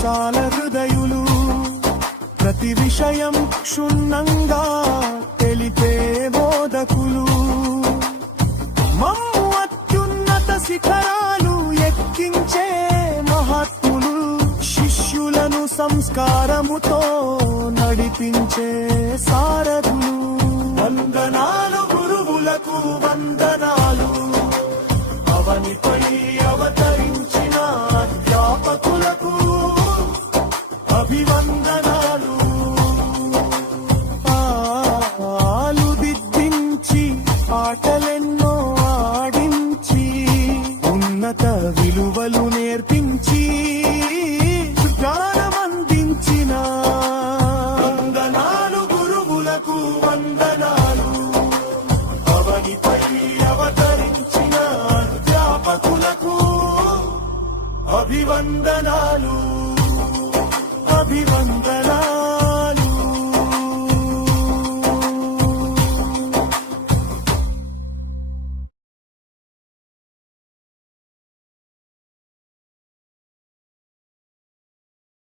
విశాల హృదయులు ప్రతి విషయం క్షుణ్ణంగా తెలిపే బోధకులు మమ్ము అత్యున్నత శిఖరాలు ఎక్కించే మహాత్ములు శిష్యులను సంస్కారముతో నడిపించే సారథులు వందనాలు గురువులకు వందనాలు అవనిపై అవతరించే